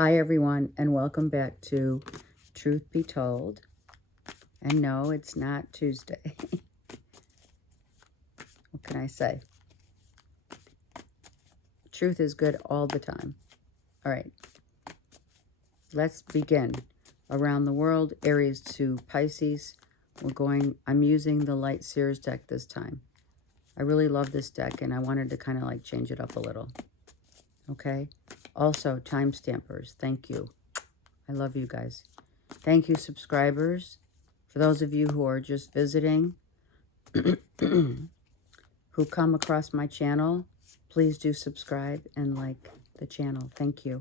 Hi, everyone, and welcome back to Truth Be Told. And no, it's not Tuesday. What can I say? Truth is good all the time. All right, let's begin. Around the world, Aries to Pisces. I'm using the Light Seers deck this time. I really love this deck, and I wanted to kind of like change it up a little. Okay? Also, time stampers, thank you. I love you guys. Thank you, subscribers. For those of you who are just visiting, who come across my channel, please do subscribe and like the channel. Thank you.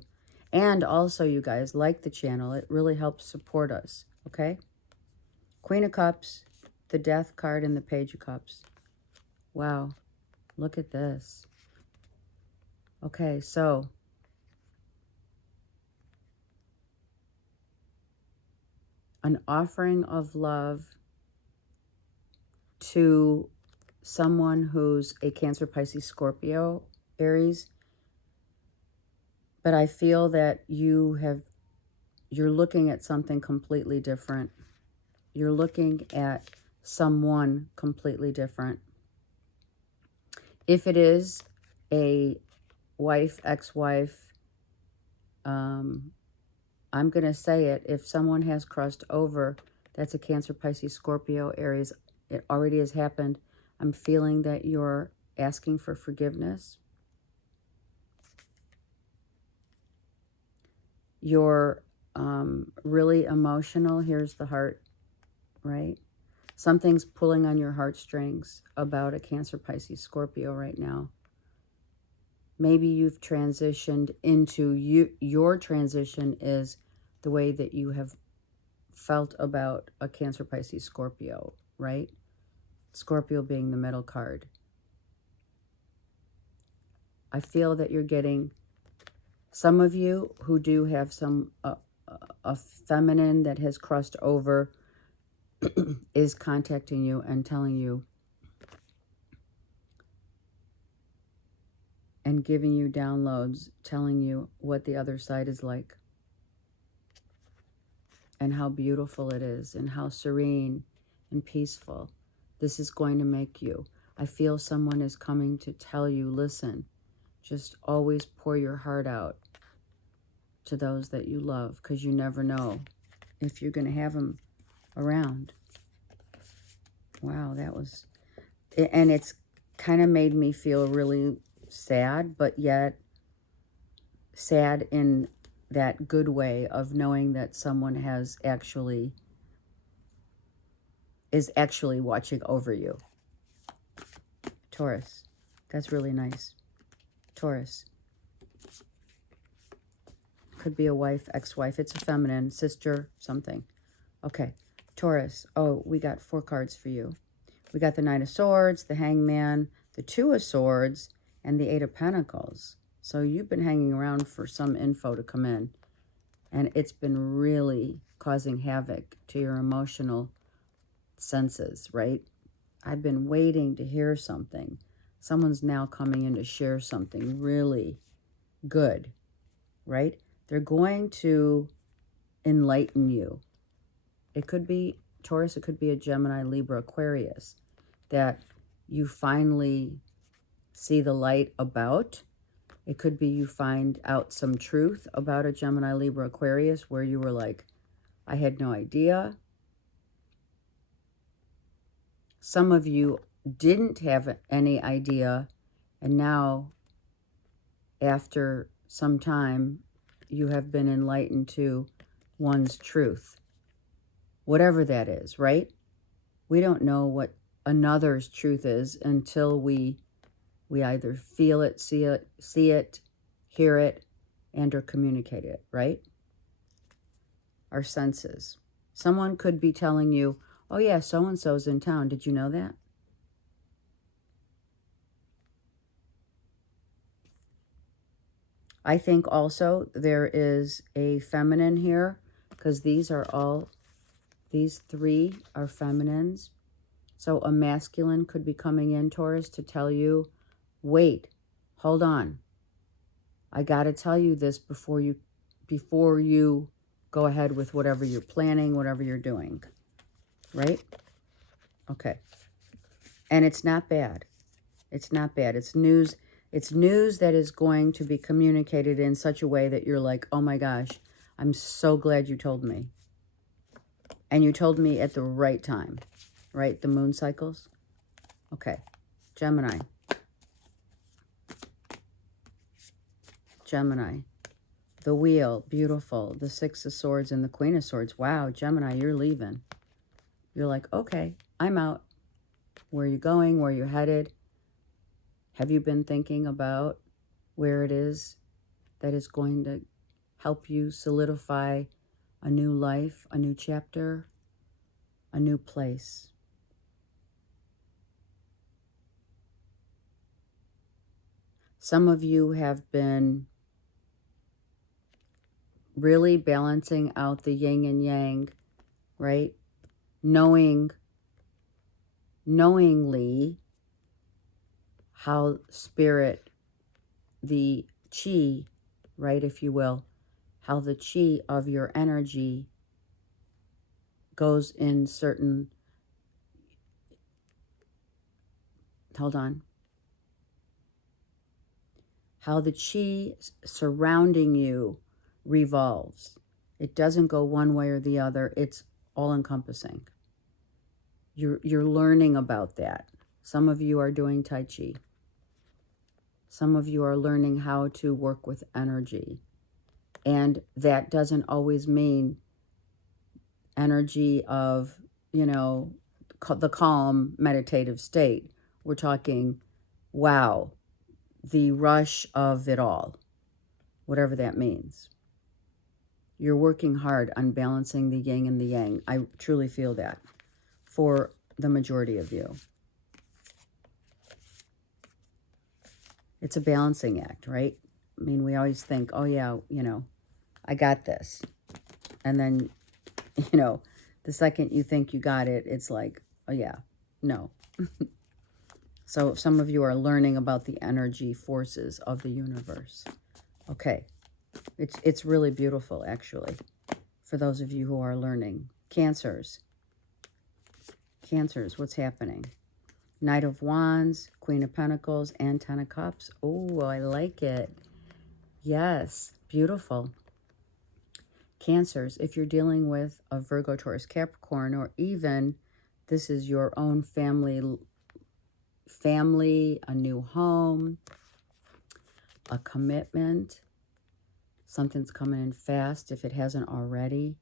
And also, you guys, like the channel. It really helps support us, okay? Queen of Cups, the Death card, and the Page of Cups. Wow, look at this. Okay, so an offering of love to someone who's a Cancer, Pisces, Scorpio, Aries. But I feel that you're looking at something completely different. You're looking at someone completely different. If it is a wife, ex-wife, I'm going to say it. If someone has crossed over, that's a Cancer, Pisces, Scorpio, Aries. It already has happened. I'm feeling that you're asking for forgiveness. You're really emotional. Here's the heart, right? Something's pulling on your heartstrings about a Cancer, Pisces, Scorpio right now. Maybe you've transitioned into, your transition is the way that you have felt about a Cancer, Pisces, Scorpio, right? Scorpio being the middle card. I feel that you're getting, some of you who do have some, a feminine that has crossed over is contacting you and telling you and giving you downloads, telling you what the other side is like and how beautiful it is and how serene and peaceful this is going to make you. I feel someone is coming to tell you, listen, just always pour your heart out to those that you love, because you never know if you're going to have them around. Wow, that was, and it's kind of made me feel really sad, but yet sad in that good way of knowing that someone is actually watching over you. Taurus, that's really nice. Taurus. Could be a wife, ex-wife. It's a feminine, sister, something. Okay, Taurus. Oh, we got 4 cards for you. We got the Knight of Swords, the Hangman, the Two of Swords, and the Eight of Pentacles. So you've been hanging around for some info to come in. And it's been really causing havoc to your emotional senses, right? I've been waiting to hear something. Someone's now coming in to share something really good, right? They're going to enlighten you. It could be Taurus, it could be a Gemini, Libra, Aquarius, that you finally see the light about. It could be you find out some truth about a Gemini, Libra, Aquarius where you were like, I had no idea. Some of you didn't have any idea, and now, after some time, you have been enlightened to one's truth. Whatever that is, right? We don't know what another's truth is until we either feel it, see it, hear it, and or communicate it, right? Our senses. Someone could be telling you, oh yeah, so-and-so's in town. Did you know that? I think also there is a feminine here, because these 3 are feminines. So a masculine could be coming in, Taurus, to tell you, wait, hold on. I got to tell you this before you before you go ahead with whatever you're planning, whatever you're doing, right? Okay. And it's not bad. It's not bad. It's news. It's news that is going to be communicated in such a way that you're like, oh my gosh, I'm so glad you told me. And you told me at the right time, right? The moon cycles. Okay. Gemini. Gemini. The wheel, beautiful. The Six of Swords and the Queen of Swords. Wow, Gemini, you're leaving. You're like, okay, I'm out. Where are you going? Where are you headed? Have you been thinking about where it is that is going to help you solidify a new life, a new chapter, a new place? Some of you have been really balancing out the yin and yang, right? Knowingly how spirit, the chi, right, if you will, how the chi of your energy goes in certain, hold on, how the chi surrounding you revolves. It doesn't go one way or the other. It's all-encompassing. You're learning about that. Some of you are doing Tai Chi. Some of you are learning how to work with energy. And that doesn't always mean energy of, you know, the calm meditative state. We're talking, wow, the rush of it all, whatever that means. You're working hard on balancing the yin and the yang. I truly feel that for the majority of you. It's a balancing act, right? I mean, we always think, oh yeah, you know, I got this. And then, you know, the second you think you got it, it's like, oh yeah, no. So some of you are learning about the energy forces of the universe. Okay. It's really beautiful, actually, for those of you who are learning. Cancers. Cancers, what's happening? Knight of Wands, Queen of Pentacles, and Ten of Cups. Oh, I like it. Yes, beautiful. Cancers, if you're dealing with a Virgo, Taurus, Capricorn, or even this is your own family, a new home, a commitment, something's coming in fast if it hasn't already.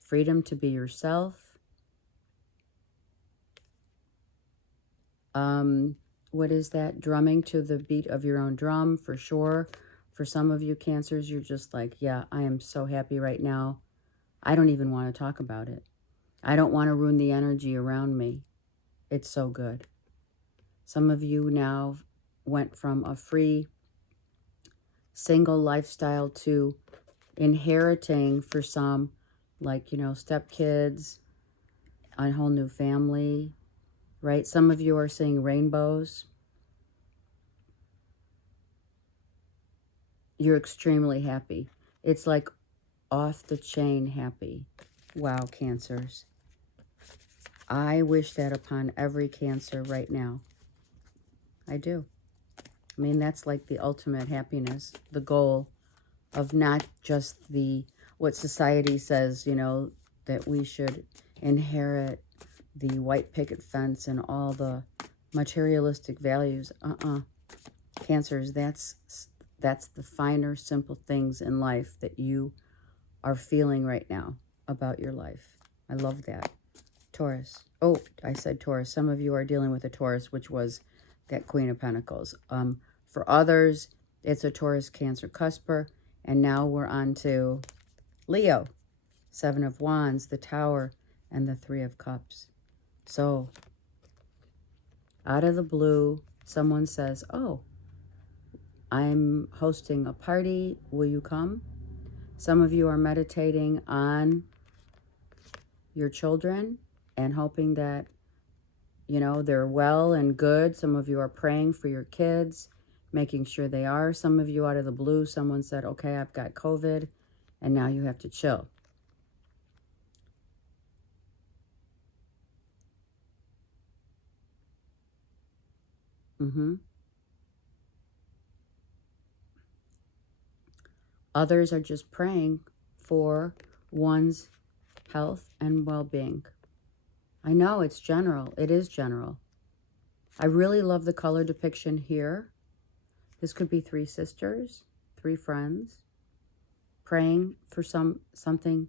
Freedom to be yourself. What is that? Drumming to the beat of your own drum, for sure. For some of you Cancers, you're just like, yeah, I am so happy right now. I don't even want to talk about it. I don't want to ruin the energy around me. It's so good. Some of you now went from a free single lifestyle to inheriting, for some, like, you know, stepkids, a whole new family, right? Some of you are seeing rainbows. You're extremely happy. It's like off the chain happy. Wow, Cancers. I wish that upon every Cancer right now. I do. I mean, that's like the ultimate happiness, the goal of not just what society says, you know, that we should inherit the white picket fence and all the materialistic values. Cancers, that's the finer, simple things in life that you are feeling right now about your life. I love that. Taurus. Oh, I said Taurus. Some of you are dealing with a Taurus, which was that Queen of Pentacles. For others, it's a Taurus, Cancer, cusper. And now we're on to Leo. Seven of Wands, the Tower, and the Three of Cups. So, out of the blue, someone says, oh, I'm hosting a party. Will you come? Some of you are meditating on your children and hoping that, you know, they're well and good. Some of you are praying for your kids. making sure they are. Some of you out of the blue, someone said, okay, I've got COVID, and now you have to chill. Others are just praying for one's health and well-being. I know it's general. It is general. I really love the color depiction here. This could be 3 sisters, 3 friends, praying for something.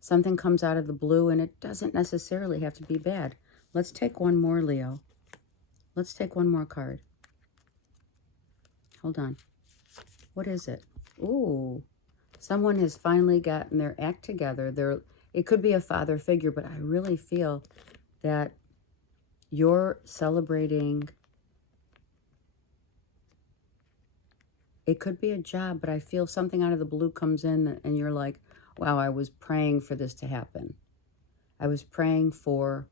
Something comes out of the blue, and it doesn't necessarily have to be bad. Let's take one more, Leo. Let's take one more card. Hold on. What is it? Ooh, someone has finally gotten their act together. It could be a father figure, but I really feel that you're celebrating. It could be a job, but I feel something out of the blue comes in and you're like, wow, I was praying for this to happen. I was praying for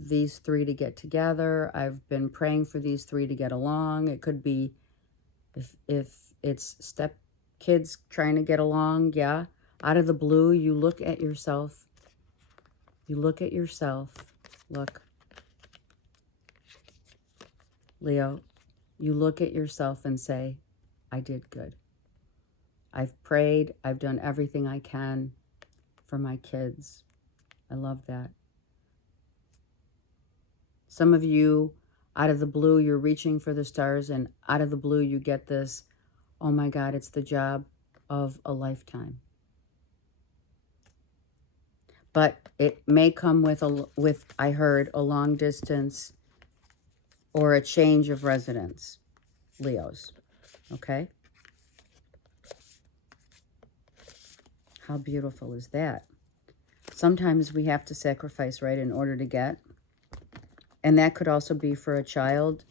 these 3 to get together. I've been praying for these 3 to get along. It could be if it's step kids trying to get along, yeah. Out of the blue, you look at yourself. You look at yourself. Look. Leo, you look at yourself and say, I did good. I've prayed. I've done everything I can for my kids. I love that. Some of you, out of the blue, you're reaching for the stars, and out of the blue, you get this, oh my God, it's the job of a lifetime. But it may come with I heard, a long distance or a change of residence, Leos, okay? How beautiful is that? Sometimes we have to sacrifice, right, in order to get. And that could also be for a child,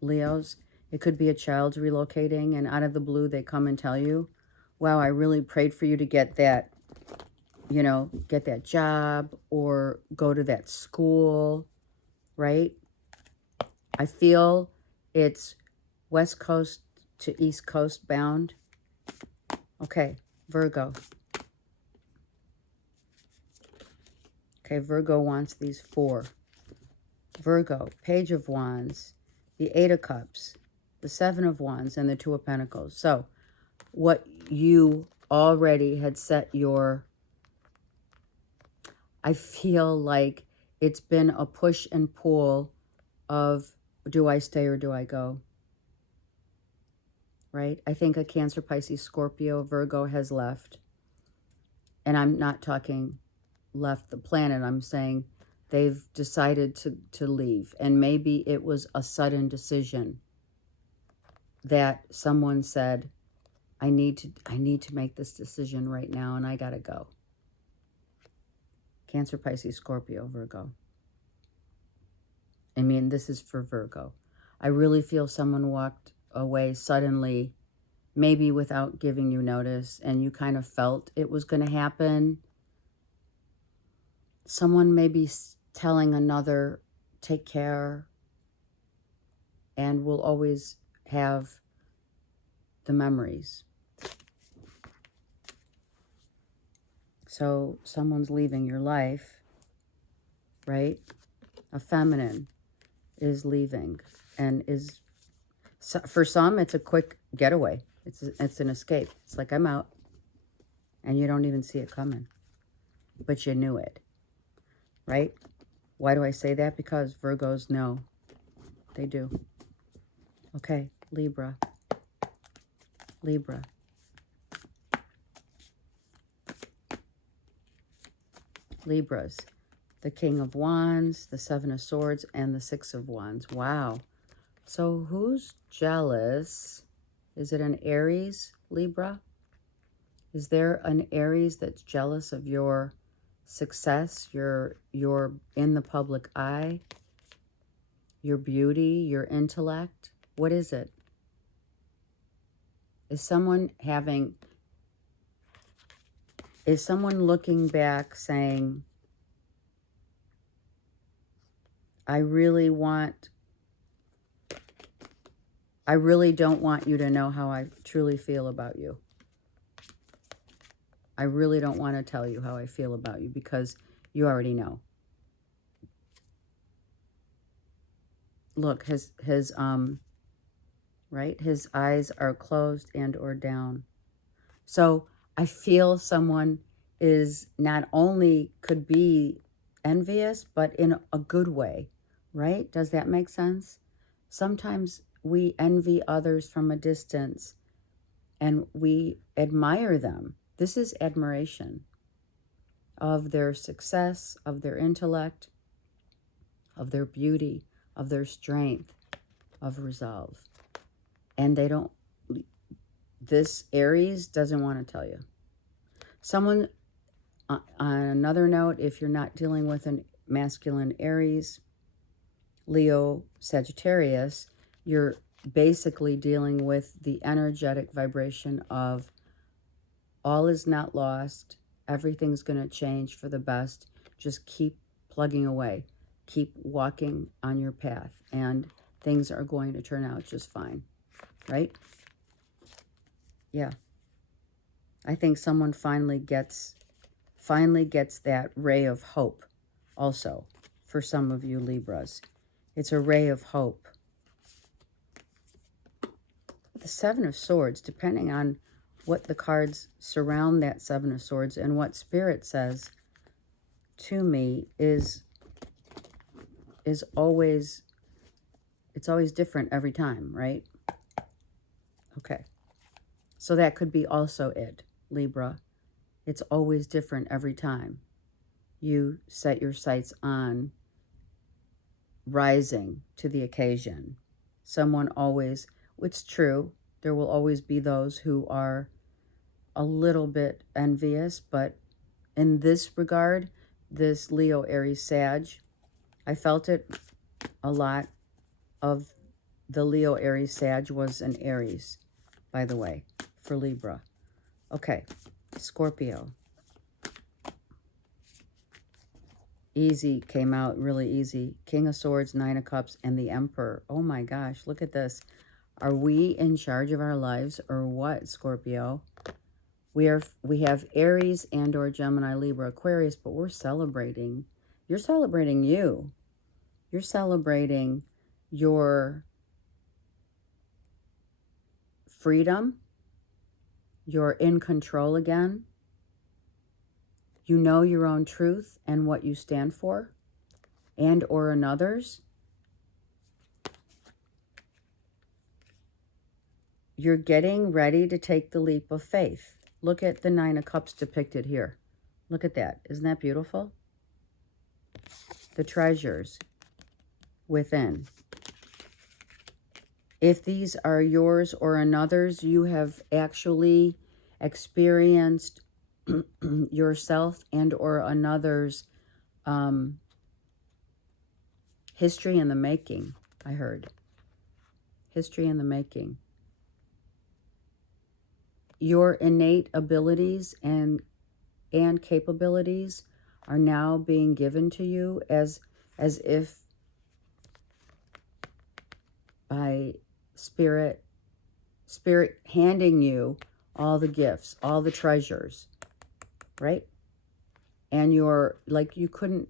Leos. It could be a child relocating, and out of the blue, they come and tell you, wow, I really prayed for you to get that, you know, get that job or go to that school, right? I feel it's West Coast to East Coast bound. Okay, Virgo. Okay, Virgo wants these 4. Virgo, Page of Wands, the 8 of Cups, the 7 of Wands, and the 2 of Pentacles. So what you already had set your... I feel like it's been a push and pull of, do I stay or do I go? Right? I think a Cancer, Pisces, Scorpio, Virgo has left. And I'm not talking left the planet. I'm saying they've decided to leave. And maybe it was a sudden decision that someone said, I need to make this decision right now, and I got to go. Cancer, Pisces, Scorpio, Virgo. I mean, this is for Virgo. I really feel someone walked away suddenly, maybe without giving you notice, and you kind of felt it was going to happen. Someone may be telling another, take care, and we'll always have the memories. So someone's leaving your life, right? A feminine is leaving, and is, for some, it's a quick getaway. It's an escape. It's like, I'm out, and you don't even see it coming, but you knew it, right? Why do I say that? Because Virgos know. They do. Okay, Libra. Libra. Libras. The King of Wands, the 7 of Swords, and the 6 of Wands. Wow. So who's jealous? Is it an Aries, Libra? Is there an Aries that's jealous of your success, you're in the public eye, your beauty, your intellect? What is it? Is someone looking back saying, I really want I really don't want you to know how I truly feel about you. I really don't want to tell you how I feel about you because you already know. Look, right? His eyes are closed and or down. So I feel someone is not only could be envious, but in a good way, right? Does that make sense? Sometimes we envy others from a distance and we admire them. This is admiration of their success, of their intellect, of their beauty, of their strength, of resolve. And they don't, this Aries doesn't want to tell you. Someone, on another note, if you're not dealing with a masculine Aries, Leo, Sagittarius, you're basically dealing with the energetic vibration of all is not lost. Everything's going to change for the best. Just keep plugging away. Keep walking on your path, and things are going to turn out just fine, right? Yeah. I think someone finally gets that ray of hope also for some of you Libras. It's a ray of hope. The Seven of Swords, depending on what the cards surround that Seven of Swords and what Spirit says to me is always, it's always different every time, right? Okay. So that could be also it, Libra. It's always different every time you set your sights on rising to the occasion. Someone always, it's true, there will always be those who are a little bit envious, but in this regard, this Leo, Aries, Sag, I felt it a lot of the Leo, Aries, Sag was an Aries, by the way, for Libra. Okay, Scorpio. Easy came out, really easy. King of Swords, Nine of Cups, and the Emperor. Oh my gosh, look at this. Are we in charge of our lives or what, Scorpio? We have Aries and or Gemini, Libra, Aquarius, but we're celebrating. You're celebrating you. You're celebrating your freedom. You're in control again. You know your own truth and what you stand for and or another's. You're getting ready to take the leap of faith. Look at the Nine of Cups depicted here. Look at that. Isn't that beautiful? The treasures within. If these are yours or another's, you have actually experienced yourself and or another's history in the making, I heard. History in the making. Your innate abilities and capabilities are now being given to you as if by spirit handing you all the gifts, all the treasures, right? And you're like, you couldn't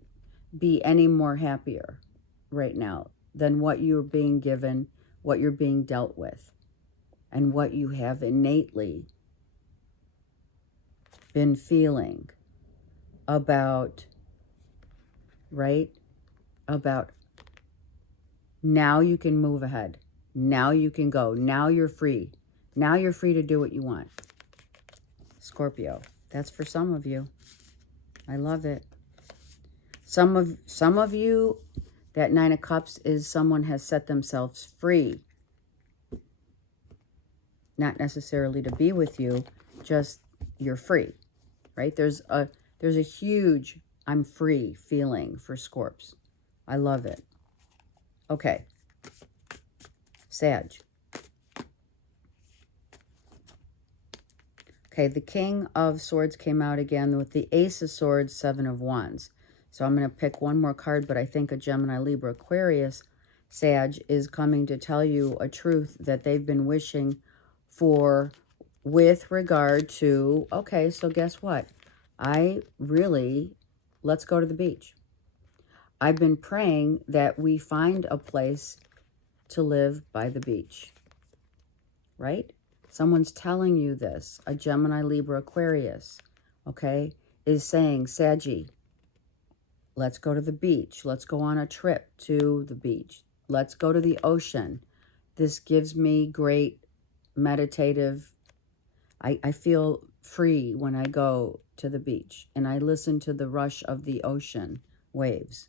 be any more happier right now than what you're being given, what you're being dealt with, and what you have innately been feeling about, right? About now you can move ahead. Now you can go. Now you're free. Now you're free to do what you want. Scorpio. That's for some of you. I love it. Some of you, that Nine of Cups is someone has set themselves free. Not necessarily to be with you, just you're free, right? There's a huge I'm free feeling for Scorps. I love it. Okay. Sag. Okay, the King of Swords came out again with the Ace of Swords, Seven of Wands. So I'm going to pick one more card, but I think a Gemini, Libra, Aquarius, Sag, is coming to tell you a truth that they've been wishing for with regard to, okay, so guess what? Let's go to the beach. I've been praying that we find a place to live by the beach, right? Someone's telling you this. A Gemini, Libra, Aquarius, okay, is saying, Saggy, let's go to the beach. Let's go on a trip to the beach. Let's go to the ocean. This gives me great meditative, I feel free when I go to the beach and I listen to the rush of the ocean waves.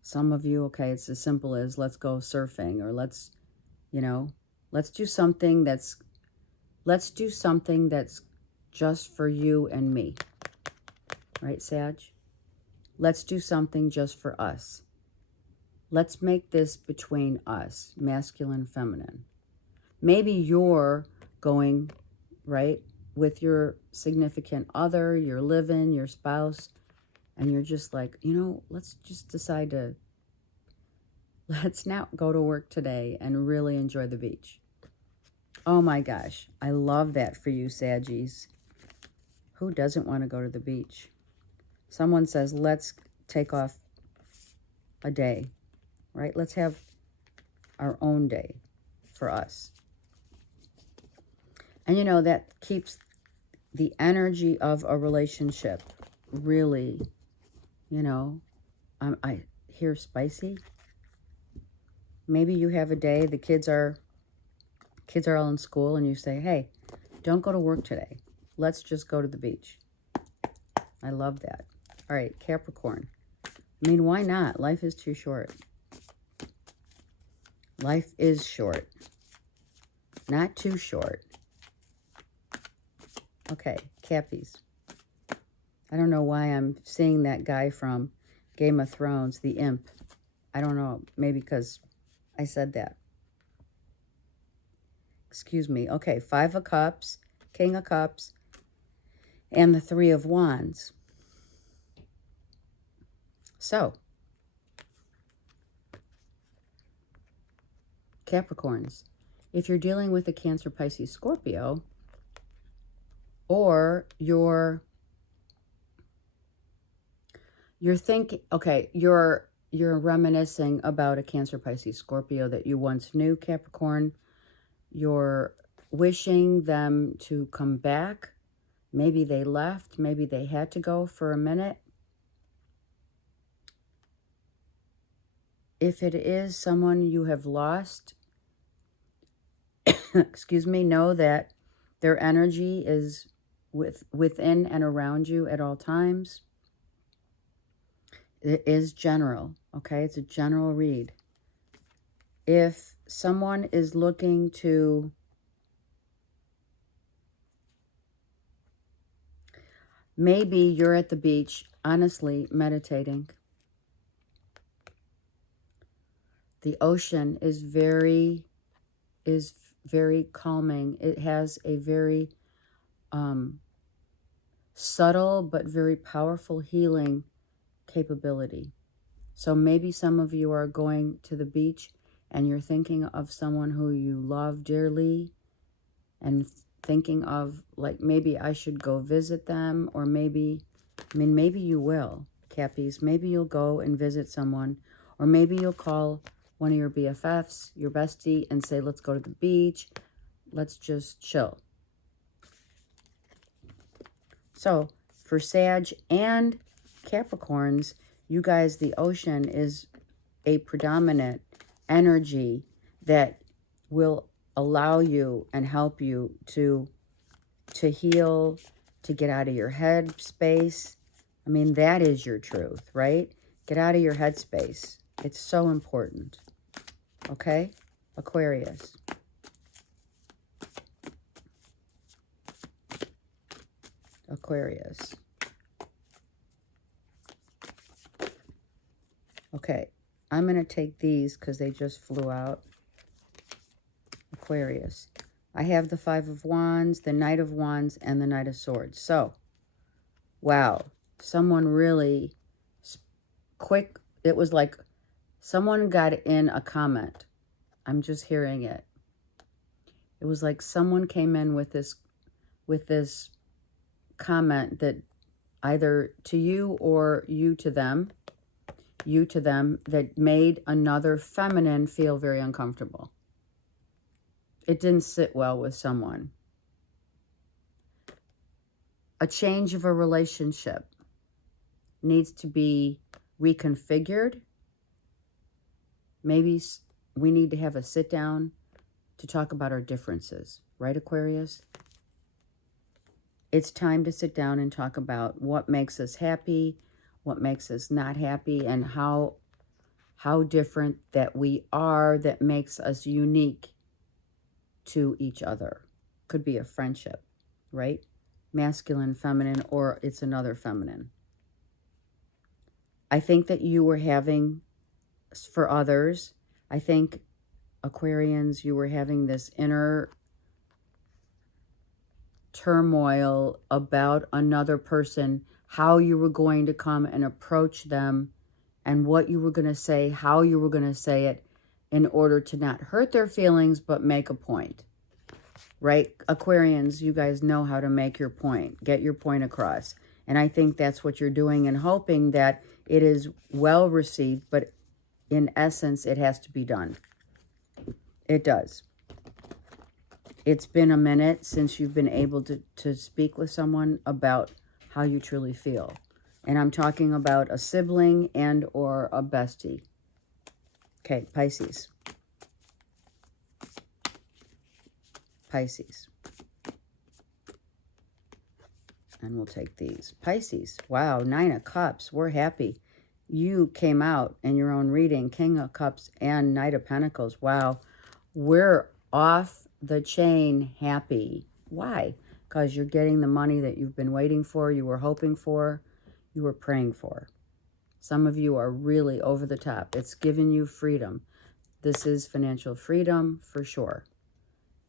Some of you, okay, it's as simple as let's go surfing, or let's do something that's just for you and me. Right, Sag? Let's do something just for us. Let's make this between us, masculine, feminine. Maybe you're going, right, with your significant other, your live-in, your spouse, and you're just like, let's just decide to, let's not go to work today and really enjoy the beach. Oh my gosh, I love that for you, Saggies. Who doesn't want to go to the beach? Someone says, let's take off a day, right? Let's have our own day for us. And that keeps the energy of a relationship really, I hear spicy. Maybe you have a day, the kids are all in school, and you say, hey, don't go to work today. Let's just go to the beach. I love that. All right, Capricorn. I mean, why not? Life is too short. Life is short. Not too short. Okay, Cappies. I don't know why I'm seeing that guy from Game of Thrones, the imp. I don't know, maybe because I said that. Excuse me. Okay, 5 of Cups, King of Cups, and the 3 of Wands. So, Capricorns, if you're dealing with a Cancer, Pisces, Scorpio, or you're thinking, okay, you're reminiscing about a Cancer, Pisces, Scorpio that you once knew, Capricorn. You're wishing them to come back. Maybe they left. Maybe they had to go for a minute. If it is someone you have lost, excuse me, know that their energy is within and around you at all times. It is general, okay? It's a general read. If someone is looking to maybe you're at the beach, honestly, meditating. The ocean is very calming. It has a very subtle but very powerful healing capability. So maybe some of you are going to the beach and you're thinking of someone who you love dearly and thinking of, like, maybe I should go visit them, or maybe you will, Cappies. Maybe you'll go and visit someone, or maybe you'll call one of your BFFs, your bestie, and say, let's go to the beach. Let's just chill. So for Sag and Capricorns, you guys, the ocean is a predominant energy that will allow you and help you to heal, to get out of your head space. I mean, that is your truth, right? Get out of your head space. It's so important. Okay? Aquarius. Aquarius. Okay, I'm going to take these because they just flew out. Aquarius. I have the 5 of Wands, the Knight of Wands, and the Knight of Swords. So, wow, someone really quick. It was like Someone got in a comment. I'm just hearing it. It was like someone came in with this comment that either to you or you to them, that made another feminine feel very uncomfortable. It didn't sit well with someone. A change of a relationship needs to be reconfigured. Maybe we need to have a sit down to talk about our differences, right, Aquarius? It's time to sit down and talk about what makes us happy, what makes us not happy, and how different that we are that makes us unique to each other. Could be a friendship, right? Masculine, feminine, or it's another feminine. I think that you were having, for others, I think, Aquarians, you were having this inner turmoil about another person, how you were going to come and approach them, and what you were going to say, how you were going to say it, in order to not hurt their feelings, but make a point. Right? Aquarians, you guys know how to make your point, get your point across. And I think that's what you're doing, and hoping that it is well received, but in essence, it has to be done. It does. It's been a minute since you've been able to speak with someone about how you truly feel. And I'm talking about a sibling and or a bestie. Okay, Pisces. Pisces. And we'll take these. Pisces. Wow, 9 of Cups. We're happy. You came out in your own reading. King of Cups and Knight of Pentacles. Wow. We're off the chain happy. Why? Because you're getting the money that you've been waiting for, you were hoping for, you were praying for. Some of you are really over the top. It's giving you freedom. This is financial freedom for sure.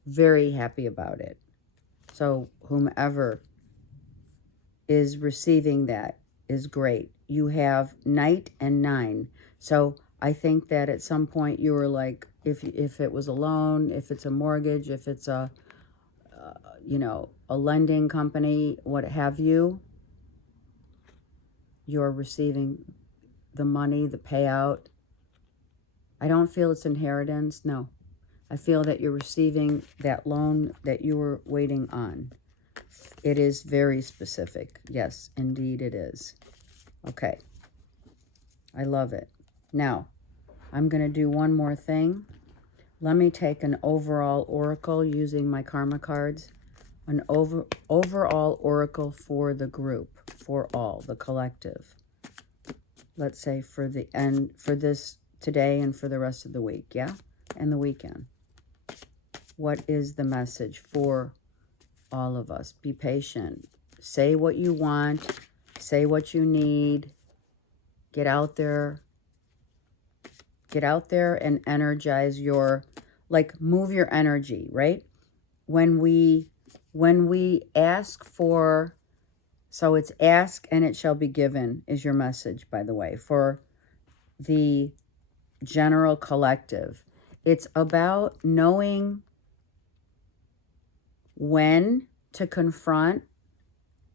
Very happy about it. So whomever is receiving that is great. You have Knight and 9. So I think that at some point you were like, if it was a loan, if it's a mortgage, if it's a, a lending company, what have you, you're receiving the money, the payout. I don't feel it's inheritance. No. I feel that you're receiving that loan that you were waiting on. It is very specific. Yes, indeed it is. Okay. I love it. Now, I'm going to do one more thing. Let me take an overall oracle using my karma cards. An overall oracle for the group, for all, the collective. Let's say for the end, for this today and for the rest of the week, yeah? And the weekend. What is the message for all of us? Be patient. Say what you want. Say what you need. Get out there. Get out there and energize your, like, move your energy, right? When we ask for, so it's ask and it shall be given is your message, by the way, for the general collective. It's about knowing when to confront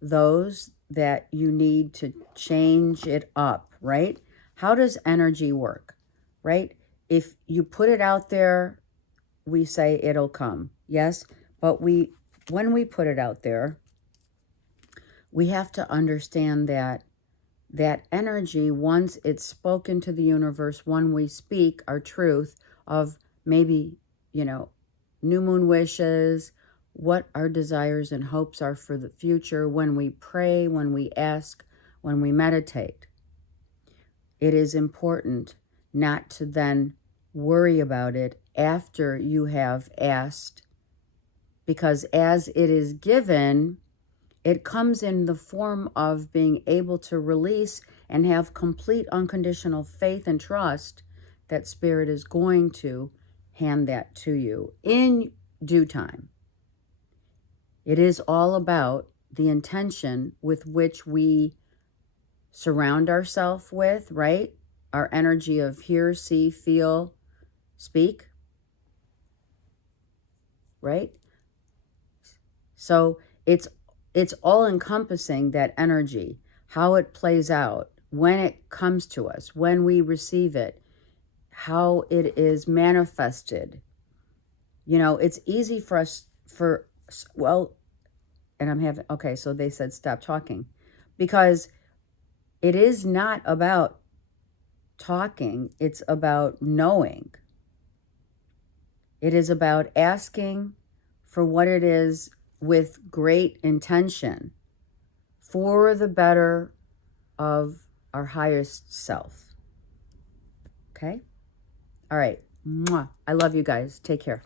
those that you need to change it up, right? How does energy work, right? If you put it out there, we say it'll come, yes? But when we put it out there, we have to understand that energy, once it's spoken to the universe, when we speak our truth of maybe, new moon wishes, what our desires and hopes are for the future, when we pray, when we ask, when we meditate, it is important not to then worry about it after you have asked, because as it is given, it comes in the form of being able to release and have complete unconditional faith and trust that Spirit is going to hand that to you in due time. It is all about the intention with which we surround ourselves with, right? our energy of hear, see, feel, speak, right? So it's all encompassing, that energy, how it plays out, when it comes to us, when we receive it, how it is manifested. You know, it's easy for us, well, and I'm having, okay, so they said stop talking, because it is not about talking, it's about knowing. It is about asking for what it is with great intention for the better of our highest self. Okay? All right. Mwah. I love you guys. Take care.